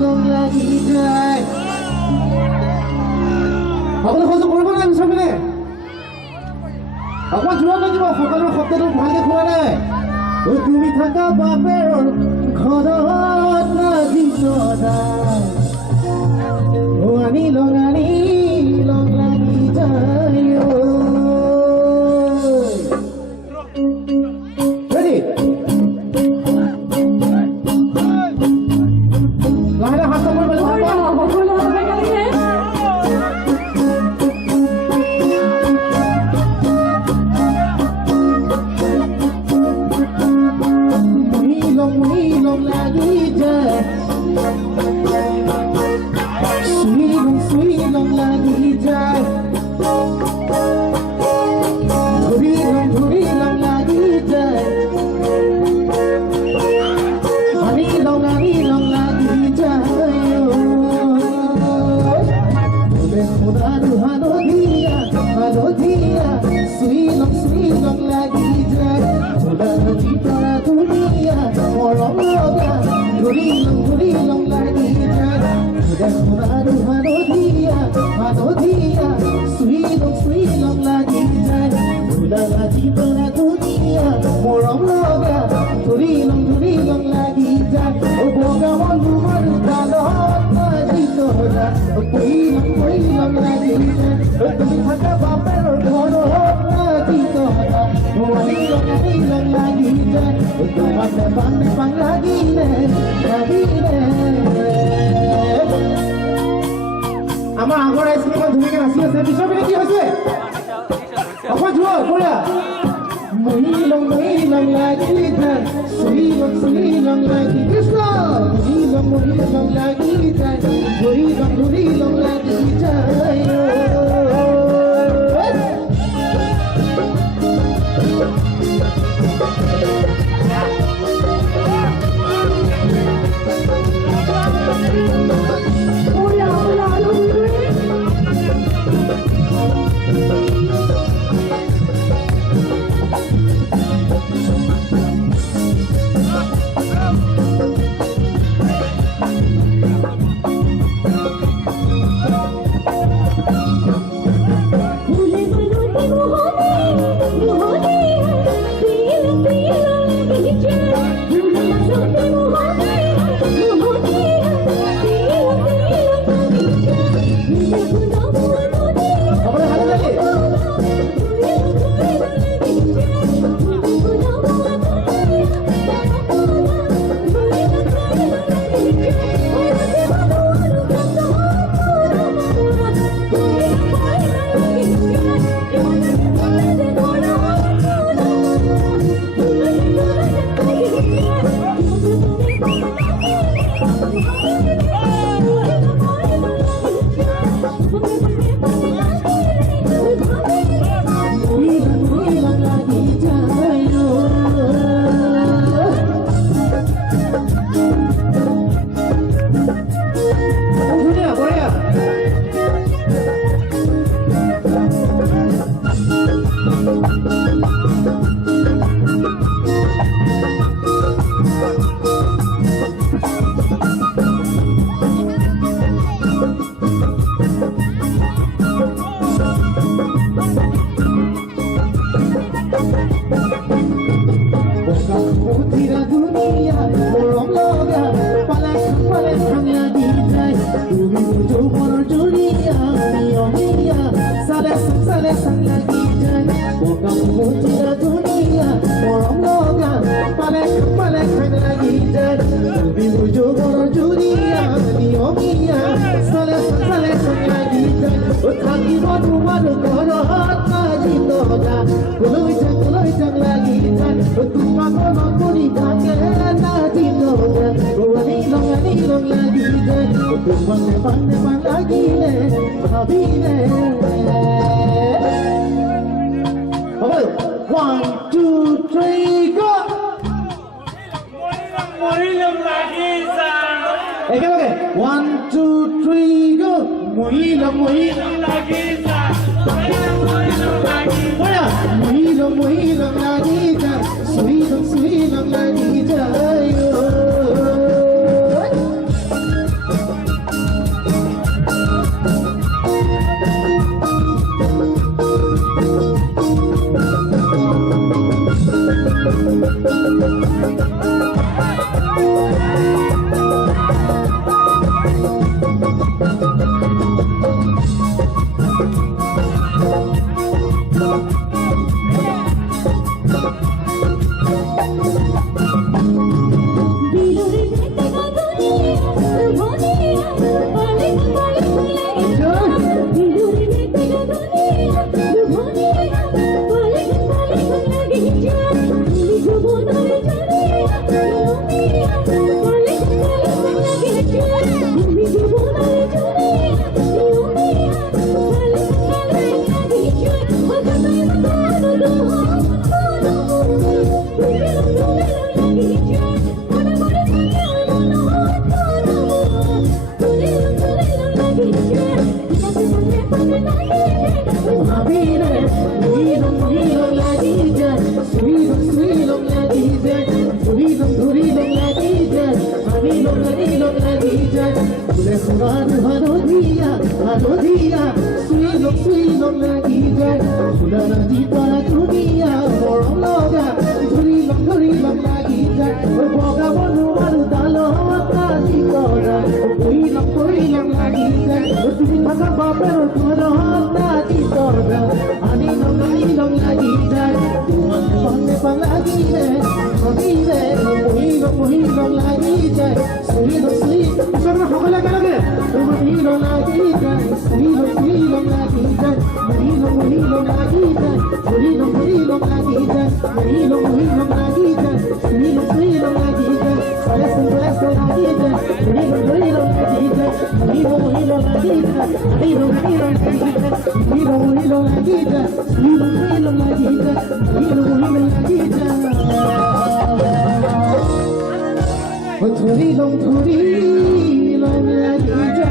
long lagi যায় আপনারা সহযোগ কৰিব নাই বিচাৰিলে অকমান জোৰত লাগিব সকলোৰ শব্দটো ভালকে খোৱা নাই তুমি থাকা বাপেৰ ঘৰত লাগি সদায় আনি লং লাগি যায় ready লাহে হাত সামৰি বাজু long lagi যায় sweet long lagi যায় ধুরি long lagi যায় honey long lagi যায় তোরে খোদা হানো দিয়া sweet long lagi যায় তোরা জীবনা দুনিয়া মরম লগা ধুরি long lagi যায় তোরে খোদা হানো দিয়া sweet long lagi যায় তোরা জীবনা দুনিয়া মরম লগা ধুরি long lagi যায় ও বোকা বন্ধু মার ভালো তোরা কই long lagi যায় তুমি থাকা বাপের ঘর লাগি তোরা আনি long lagi যায় তোমার পান লাগি রে আমাৰ আগৰ আইচক্ৰীমত ধুনীয়াকৈ নাচি আছে পিছৰ পিনে কি হৈছে অকণ জোৰ বঢ়িয়া মই long লাগি যায় চুই long লাগি কৃষ্ণ মই long লাগি যায় ধুৰি long লাগি যায় One, two, three, go! একেলগে 1 2 3 go মহিলা লাগি যায় সুই লাগি যায় sweet long lagi jai Udara di para dunia Orang loga Duri long lagi jai Berboga bolu baru talo Tadi kora Duri long lagi jai Duri maka baper Turo tadi kora Ani long lagi jai Tuan pang lagi jai Duri long lagi jai Sweet Sama hokala kalage Duri long lagi jai Sweet long lagi jai Marilo lagi jai Marilo lagi jai Marilo lagi jai Sweet lagi jai Bless lagi jai Marilo lagi jai Marilo lagi jai Marilo lagi jai Marilo lagi jai lagi jai Thuri long lagi jai